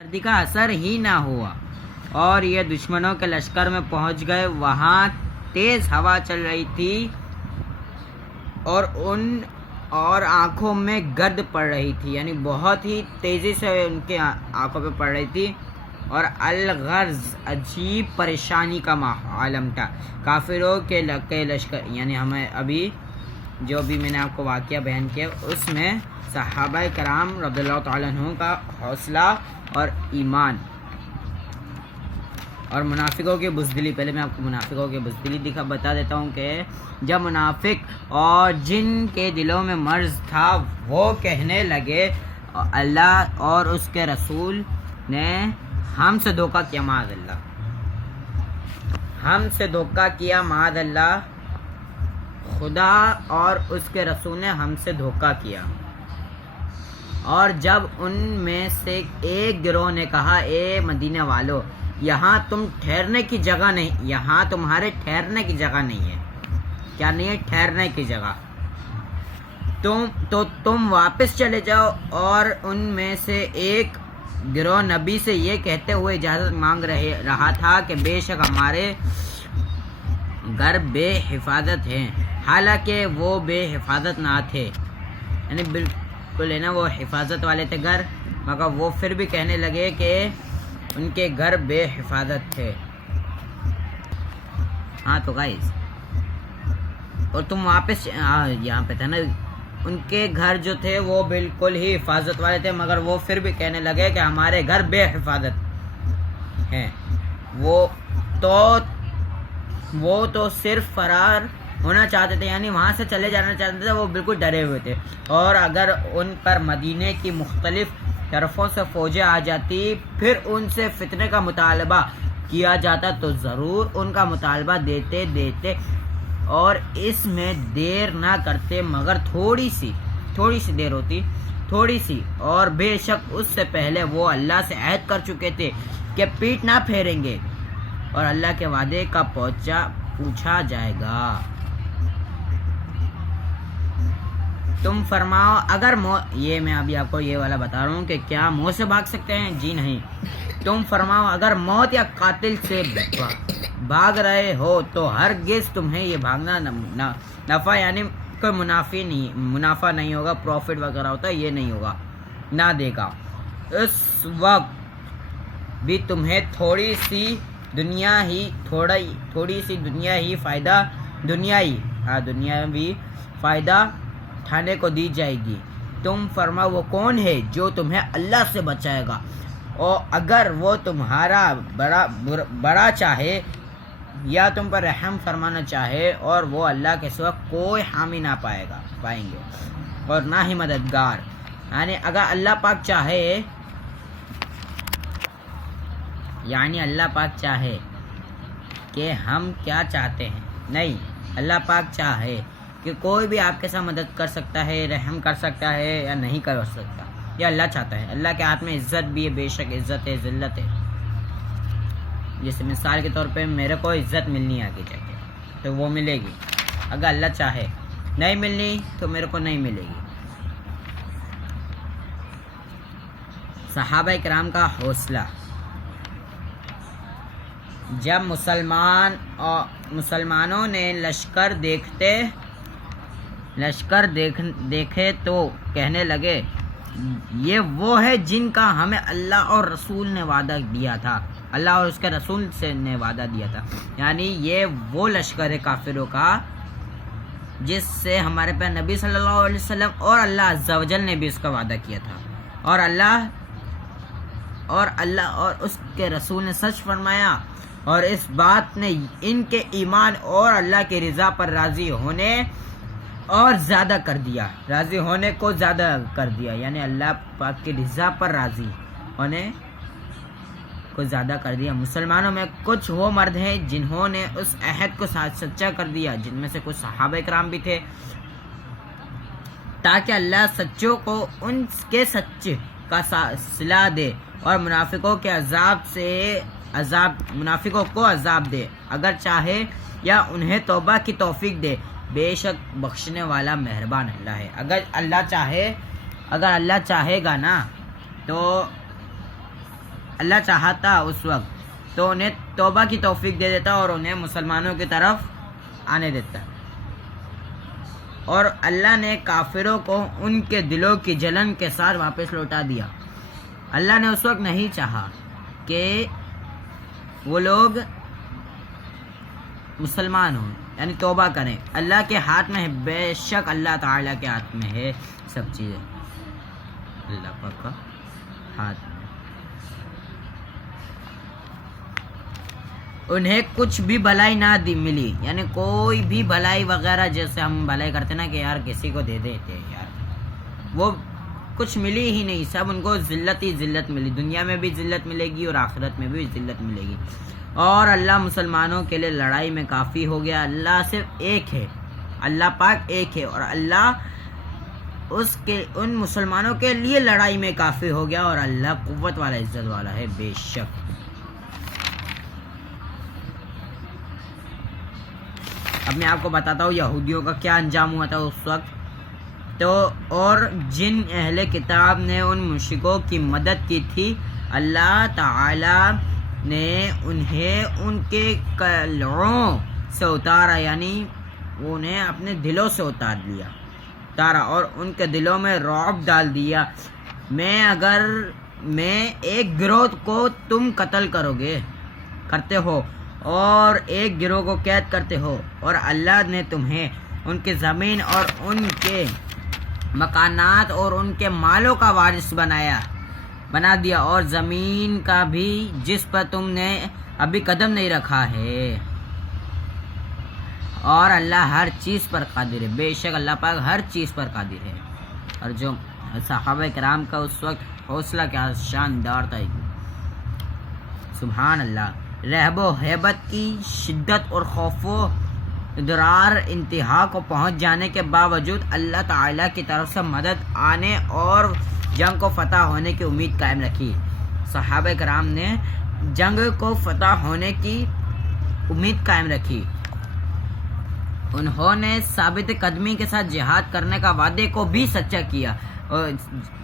سردی کا اثر ہی نہ ہوا اور یہ دشمنوں کے لشکر میں پہنچ گئے۔ وہاں تیز ہوا چل رہی تھی اور آنکھوں میں گرد پڑ رہی تھی، یعنی بہت ہی تیزی سے ان کے آنکھوں پہ پڑ رہی تھی، اور الغرض عجیب پریشانی کا عالم تھا۔ کافروں کے لشکر، یعنی ہمیں ابھی جو بھی میں نے آپ کو واقعہ بیان کیا اس میں صحابہ کرام رضی اللہ تعالیٰ عنہ کا حوصلہ اور ایمان اور منافقوں کی بزدلی۔ پہلے میں آپ کو منافقوں کی بزدلی بتا دیتا ہوں کہ جب منافق اور جن کے دلوں میں مرض تھا وہ کہنے لگے اللہ اور اس کے رسول نے ہم سے دھوکہ کیا، معاذ اللہ، ہم سے دھوکہ کیا، معاذ اللہ، خدا اور اس کے رسول نے ہم سے دھوکہ کیا۔ اور جب ان میں سے ایک گروہ نے کہا اے مدینہ والو، یہاں تم ٹھہرنے کی جگہ نہیں، یہاں تمہارے ٹھہرنے کی جگہ نہیں ہے، کیا نہیں ہے؟ ٹھہرنے کی جگہ، تم واپس چلے جاؤ۔ اور ان میں سے ایک گروہ نبی سے یہ کہتے ہوئے اجازت مانگ رہا تھا کہ بے شک ہمارے گھر بے حفاظت ہیں، حالانکہ وہ بے حفاظت نہ تھے، یعنی بالکل ہے نا، وہ حفاظت والے تھے گھر، مگر وہ پھر بھی کہنے لگے کہ ان کے گھر بے حفاظت تھے۔ ہاں تو گائز، اور تم واپس یہاں پہ تھا نا، ان کے گھر جو تھے وہ بالکل ہی حفاظت والے تھے، مگر وہ پھر بھی کہنے لگے کہ ہمارے گھر بے حفاظت ہیں۔ وہ تو صرف فرار ہونا چاہتے تھے، یعنی وہاں سے چلے جانا چاہتے تھے، وہ بالکل ڈرے ہوئے تھے، اور اگر ان پر مدینے کی مختلف طرفوں سے فوجیں آ جاتی، پھر ان سے فتنے کا مطالبہ کیا جاتا تو ضرور ان کا مطالبہ دیتے اور اس میں دیر نہ کرتے، مگر تھوڑی سی دیر ہوتی، تھوڑی سی، اور بے شک اس سے پہلے وہ اللہ سے عہد کر چکے تھے کہ پیٹ نہ پھیریں گے اور اللہ کے وعدے کا پوچھا جائے گا۔ تم فرماؤ اگر یہ میں ابھی آپ کو یہ والا بتا رہا ہوں کہ کیا موت سے بھاگ سکتے ہیں؟ جی نہیں۔ تم فرماؤ اگر موت یا قاتل سے بھاگ رہے ہو تو ہرگز تمہیں یہ بھاگنا نفع، یعنی کوئی منافع نہیں ہوگا، پروفٹ وغیرہ ہوتا ہے، یہ نہیں ہوگا، نہ دے گا۔ اس وقت بھی تمہیں تھوڑی سی دنیاوی فائدہ اٹھانے کو دی جائے گی۔ تم فرماؤ وہ کون ہے جو تمہیں اللہ سے بچائے گا، اور اگر وہ تمہارا بڑا چاہے یا تم پر رحم فرمانا چاہے، اور وہ اللہ کے سوا کوئی حامی نہ پائیں گے اور نہ ہی مددگار، یعنی اگر اللہ پاک چاہے کہ ہم کیا چاہتے ہیں، نہیں، اللہ پاک چاہے کہ کوئی بھی آپ کے ساتھ مدد کر سکتا ہے، رحم کر سکتا ہے یا نہیں کر سکتا، یہ اللہ چاہتا ہے۔ اللہ کے ہاتھ میں عزت بھی ہے، بے شک عزت ہے، ذلت ہے۔ جیسے مثال کے طور پہ میرے کو عزت ملنی آگے جا کے تو وہ ملے گی، اگر اللہ چاہے نہیں ملنی تو میرے کو نہیں ملے گی۔ صحابہ کرام کا حوصلہ۔ جب مسلمانوں نے لشکر دیکھے تو کہنے لگے یہ وہ ہے جن کا ہمیں اللہ اور رسول نے وعدہ دیا تھا، اللہ اور اس کے رسول سے نے وعدہ دیا تھا، یعنی یہ وہ لشکر ہے کافروں کا جس سے ہمارے پہ نبی صلی اللہ علیہ وسلم اور اللہ عز و جل نے بھی اس کا وعدہ کیا تھا، اور اللہ اور اس کے رسول نے سچ فرمایا، اور اس بات نے ان کے ایمان اور اللہ کی رضا پر راضی ہونے اور زیادہ کر دیا، راضی ہونے کو زیادہ کر دیا، یعنی اللہ پاک کی رضا پر راضی ہونے کو زیادہ کر دیا۔ مسلمانوں میں کچھ وہ مرد ہیں جنہوں نے اس عہد کو سچا کر دیا، جن میں سے کچھ صحابہ کرام بھی تھے، تاکہ اللہ سچوں کو ان کے سچ کا صلہ دے اور منافقوں کو عذاب دے، اگر چاہے یا انہیں توبہ کی توفیق دے، بے شک بخشنے والا مہربان اللہ ہے۔ اگر اللہ چاہے گا نا تو اللہ چاہتا اس وقت تو انہیں توبہ کی توفیق دے دیتا اور انہیں مسلمانوں کی طرف آنے دیتا، اور اللہ نے کافروں کو ان کے دلوں کی جلن کے ساتھ واپس لوٹا دیا۔ اللہ نے اس وقت نہیں چاہا کہ وہ لوگ مسلمان ہوں، یعنی توبہ کریں۔ اللہ کے ہاتھ میں ہے، بے شک اللہ تعالیٰ کے ہاتھ میں ہے سب چیزیں، اللہ پاک کا ہاتھ میں۔ انہیں کچھ بھی بھلائی نہ ملی، یعنی کوئی بھی بھلائی وغیرہ، جیسے ہم بھلائی کرتے نا کہ یار کسی کو دے دیتے یار، وہ کچھ ملی ہی نہیں، سب ان کو ذلت ہی ذلت ملی، دنیا میں بھی ذلت ملے گی اور آخرت میں بھی ذلت ملے گی۔ اور اللہ مسلمانوں کے لیے لڑائی میں کافی ہو گیا۔ اللہ صرف ایک ہے، اللہ پاک ایک ہے، اور اللہ ان مسلمانوں کے لیے لڑائی میں کافی ہو گیا، اور اللہ قوت والا عزت والا ہے بے شک۔ اب میں آپ کو بتاتا ہوں یہودیوں کا کیا انجام ہوا تھا اس وقت تو، اور جن اہل کتاب نے ان مشرکوں کی مدد کی تھی، اللہ تعالی نے انہیں ان کے قلعوں سے اتارا، یعنی انہیں اپنے دلوں سے اتارا اور ان کے دلوں میں رعب ڈال دیا۔ میں ایک گروہ کو تم قتل کرتے ہو اور ایک گروہ کو قید کرتے ہو، اور اللہ نے تمہیں ان کی زمین اور ان کے مکانات اور ان کے مالوں کا وارث بنا دیا، اور زمین کا بھی جس پر تم نے ابھی قدم نہیں رکھا ہے، اور اللہ ہر چیز پر قادر ہے، بے شک اللہ پاک ہر چیز پر قادر ہے۔ اور جو صحابہ کرام کا اس وقت حوصلہ کیا شاندار تھا، سبحان اللہ۔ رہب و ہیبت کی شدت اور خوف و ادرار انتہا کو پہنچ جانے کے باوجود اللہ تعالیٰ کی طرف سے مدد آنے اور جنگ کو فتح ہونے کی امید قائم رکھی۔ صحابہ کرام نے جنگ کو فتح ہونے کی امید قائم رکھی، انہوں نے ثابت قدمی کے ساتھ جہاد کرنے کا وعدے کو بھی سچا کیا۔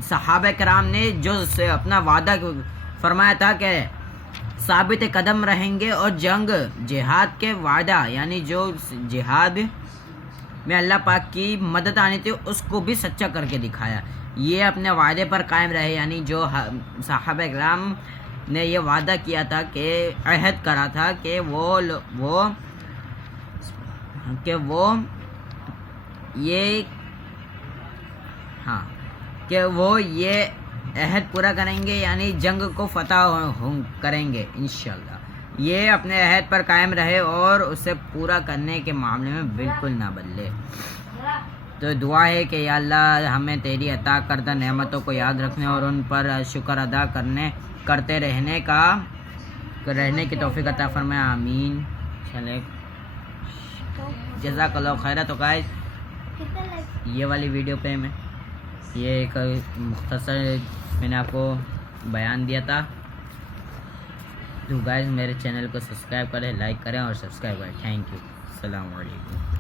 صحابہ کرام نے جو اپنا وعدہ فرمایا تھا کہ ثابت قدم رہیں گے اور جہاد کے وعدہ، یعنی جو جہاد میں اللہ پاک کی مدد آنی تھی اس کو بھی سچا کر کے دکھایا، یہ اپنے وعدے پر قائم رہے۔ یعنی جو صحابہ کرام نے یہ وعدہ کیا تھا کہ عہد کرا تھا کہ وہ یہ عہد پورا کریں گے، یعنی جنگ کو فتح کریں گے انشاءاللہ۔ یہ اپنے عہد پر قائم رہے اور اسے پورا کرنے کے معاملے میں بالکل نہ بدلے۔ تو دعا ہے کہ یا اللہ ہمیں تیری عطا کردہ نعمتوں کو یاد رکھنے اور ان پر شکر ادا کرتے رہنے کی توفیق عطا فرمائے، آمین۔ چلے جزاک اللہ خیر۔ تو گائز یہ والی ویڈیو پہ یہ ایک مختصر میں نے آپ کو بیان دیا تھا۔ تو گائز میرے چینل کو سبسکرائب کریں، لائک کریں اور سبسکرائب کریں۔ تھینک یو، السلام علیکم۔